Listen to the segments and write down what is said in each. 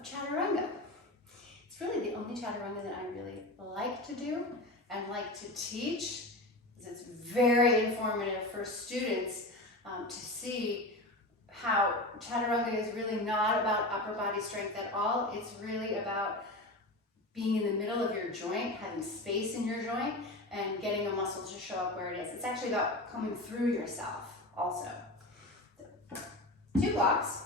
of Chaturanga. It's really the only Chaturanga that I really like to do and like to teach, because it's very informative for students to see how Chaturanga is really not about upper body strength at all. It's really about being in the middle of your joint, having space in your joint, and getting a muscle to show up where it is. It's actually about coming through yourself also. So, 2 blocks.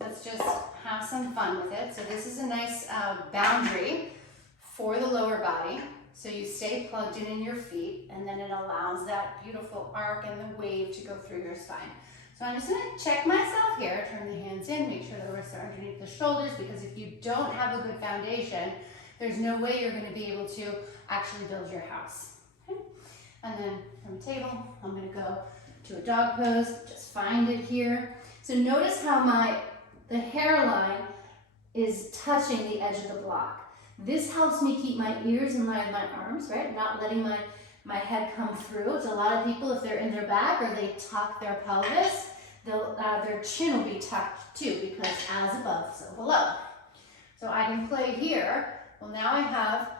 Let's just have some fun with it. So this is a nice boundary for the lower body. So you stay plugged in your feet, and then it allows that beautiful arc and the wave to go through your spine. So I'm just gonna check myself here, turn the hands in, make sure the wrists are underneath the shoulders, because if you don't have a good foundation, there's no way you're gonna be able to actually build your house. Okay? And then from table, I'm gonna go to a dog pose, just find it here. So notice how the hairline is touching the edge of the block. This helps me keep my ears and my arms, right? Not letting my head come through. So a lot of people, if they're in their back or they tuck their pelvis, their chin will be tucked too, because as above, so below. So I can play here. Well, now I have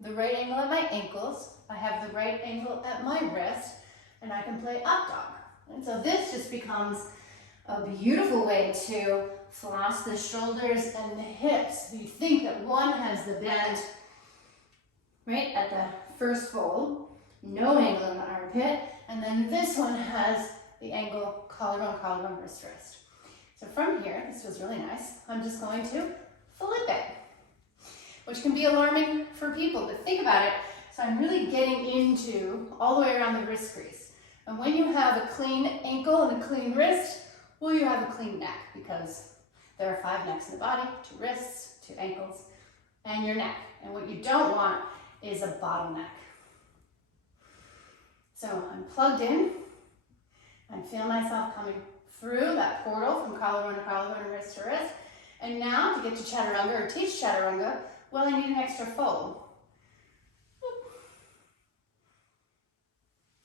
the right angle at my ankles. I have the right angle at my wrist, and I can play up dog. And so this just becomes a beautiful way to floss the shoulders and the hips. You think that one has the bend right at the first fold, no angle in the armpit, and then this one has the angle collarbone, wrist, wrist. So from here, this was really nice, I'm just going to flip it, which can be alarming for people, but think about it. So I'm really getting into all the way around the wrist crease. And when you have a clean ankle and a clean wrist, well, you have a clean neck, because there are 5 necks in the body, 2 wrists, 2 ankles, and your neck. And what you don't want is a bottleneck. So I'm plugged in. I feel myself coming through that portal from collarbone to collarbone, wrist to wrist. And now to get to Chaturanga or teach Chaturanga, well, I need an extra fold.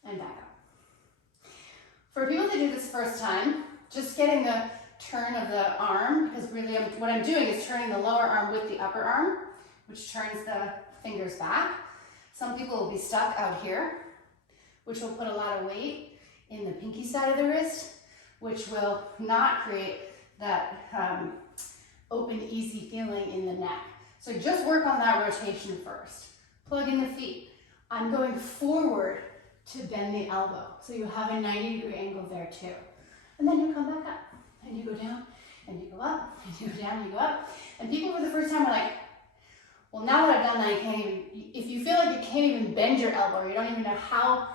And back up. For people that do this first time, just getting the turn of the arm, because really what I'm doing is turning the lower arm with the upper arm, which turns the fingers back. Some people will be stuck out here, which will put a lot of weight in the pinky side of the wrist, which will not create that open, easy feeling in the neck. So just work on that rotation first. Plug in the feet. I'm going forward to bend the elbow. So you have a 90-degree angle there too. And then you come back up, and you go down, and you go up, and you go down, and you go up. And people for the first time are like, well, now that I've done that, I can't even, if you feel like you can't even bend your elbow, or you don't even know how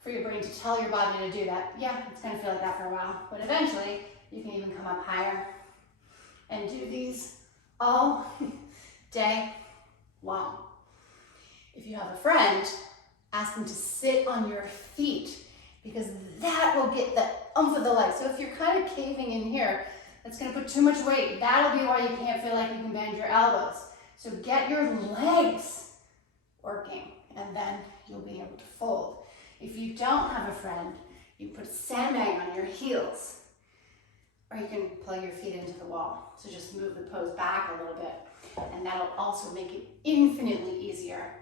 for your brain to tell your body to do that, yeah, it's gonna feel like that for a while. But eventually, you can even come up higher and do these all day long. If you have a friend, ask them to sit on your feet, because that will get the oomph of the leg. So if you're kind of caving in here, that's gonna put too much weight. That'll be why you can't feel like you can bend your elbows. So get your legs working, and then you'll be able to fold. If you don't have a friend, you put a sandbag on your heels, or you can plug your feet into the wall. So just move the pose back a little bit, and that'll also make it infinitely easier.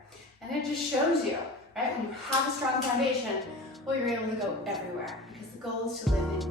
And it just shows you, right, when you have a strong foundation, well, you're able to go everywhere, because the goal is to live in